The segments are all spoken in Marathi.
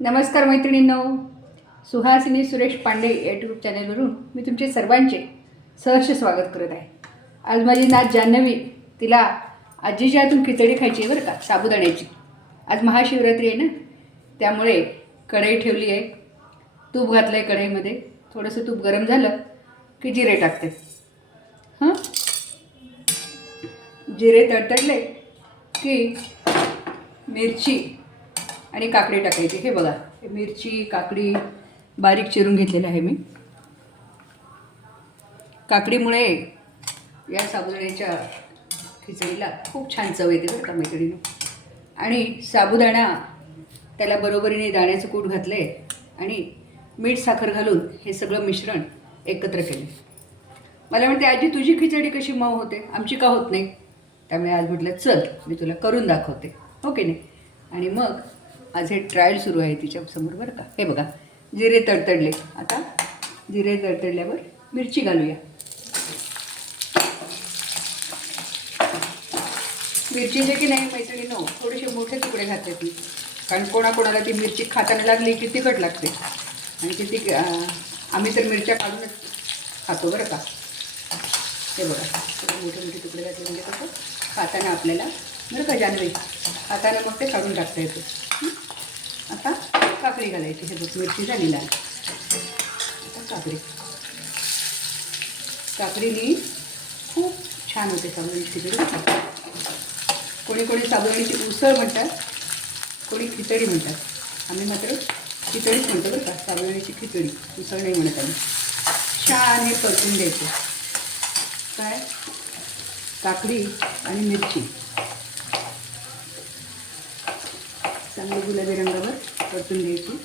नमस्कार मैत्रिणींनो. सुहासिनी सुरेश पांडे या यूट्यूब चॅनलवरून मी तुमचे सर्वांचे सहर्ष स्वागत करत आहे. आज माझी नात जान्हवी तिला आजीच्या हातून खिचडी खायची आहे बरं का साबुदाण्याची. आज महाशिवरात्री आहे ना त्यामुळे कढई ठेवली आहे. तूप घातलं आहे कढईमध्ये. थोडंसं तूप गरम झालं की जिरे टाकते. हां? जिरे तडतडले की मिरची आणि काकडी टाकायची. हे बघा मिरची काकडी बारीक चिरून घेतलेलं आहे मी. काकडीमुळे या साबुदाण्याच्या खिचडीला खूप छान चव येते बरं का मैत्रिणीनं. आणि साबुदाणा त्याला बरोबरीने दाण्याचं कूट घातलं आहे आणि मीठ साखर घालून हे सगळं मिश्रण एकत्र केलं मला म्हणते आजी तुझी खिचडी कशी मऊ होते? आमची का होत नाही? त्यामुळे आज म्हटलं चल मी तुला करून दाखवते. हो की नाही? आणि मग आज हे ट्रायल सुरू आहे तिच्यासमोर बरं का. हे बघा जिरे तडतडले. आता जिरे तडतडल्यावर मिरची घालूया. मिरचीचे की नाही मैत्रिणीनो हो, थोडेसे मोठे तुकडे घातले ती कारण कोणाकोणाला ती मिरची खाताना लागली की तिखट लागते. आणि किती आम्ही तर मिरच्या काढूनच खातो बरं का. हे बघा थोडे मोठे मोठे तुकडे घातले म्हणजे कसं खाताना आपल्याला बरं का जानवी खाताना मग ते काढून टाकता येतं. आता काकडी घालायची हे बघ मिरची झाली लाल आता काकडी. काकडीनी खूप छान होते साबुदाण्याची खिचडी कोणी कोणी साबुदाण्याची उसळ म्हणतात कोणी खिचडी म्हणतात. आम्ही मात्र खिचडीच म्हणतो बरं का? साबुदाण्याची खिचडी उसळ नाही म्हणत आम्ही. छान हे परतून द्यायचं काय? काकडी आणि मिरची. चांगली गुलाबी रंगावर परतून द्यायची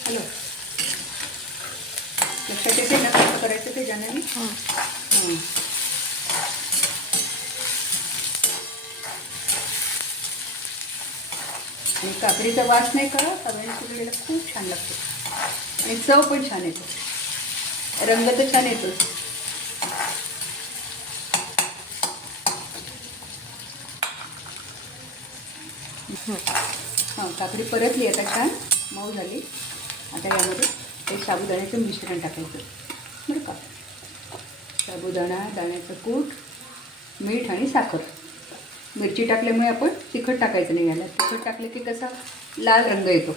हॅलो. लक्षात येते ना कसं करायचं ते जाण्याने हां. आणि काकडीचा वास नाही करा सगळ्यांनी शिजलेला खूप छान लागतो. आणि चव पण छान येतो. रंग तर छान येतो हां. काकडी परतली आता छान मऊ झाली. आता यामध्ये ते साबुदाण्याचं मिश्रण टाकायचं. बरं का? साबुदाणा दाण्याचं कूट मीठ आणि साखर. मिरची टाकल्यामुळे आपण तिखट टाकायचं नाही याला. तिखट टाकलं की कसा? लाल रंग येतो.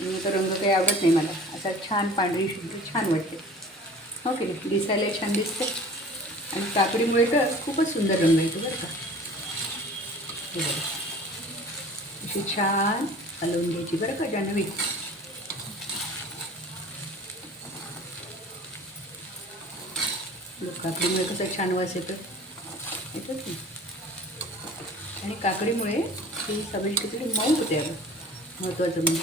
मी तो रंग काही आवडत नाही मला. असा छान पांढरी शुद्ध छान वाटते. हो की नाही? दिसायला छान दिसते. आणि काकडीमुळे तर खूपच सुंदर रंग येतो बरं का? अशी छान हलवून घ्यायची बरं का जानवी काकडीमुळे कसं छान वास येतो. येतो की आणि काकडीमुळे ती सगळी किती मऊ होते अगं. महत्त्वाचं म्हणजे.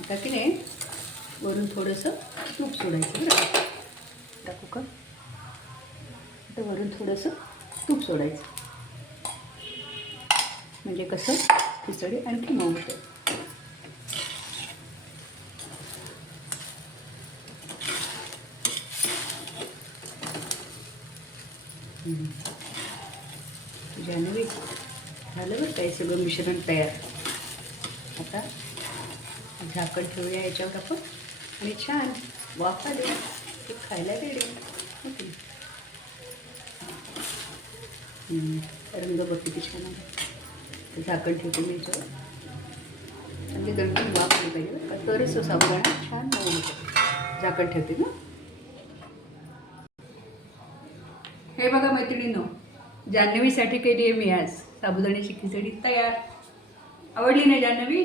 आता की नाही वरून थोडंसं तूप सोडायचं बरं टाकू का? तर वरून थोडंसं तूप सोडायचं. म्हणजे कसं? खिचडी आणखी मऊ होते जानवी झालं बरं काय सगळं मिश्रण तयार. आता झाकण ठेवूया याच्यावर आपण. आणि छान वाफा देऊ ते खायला दे रंग बघ किती छान आहे झाकण ठेवते मी याच्यावर म्हणजे दणकून वाफ पाहिजे का. तरच तो साबुदाणा छान होतो झाकण ठेवते ना. हे बघा मैत्रिणीनो जान्हवीसाठी केली आहे मी आज साबुदाण्याची खिचडी तयार. आवडली ना जान्हवी?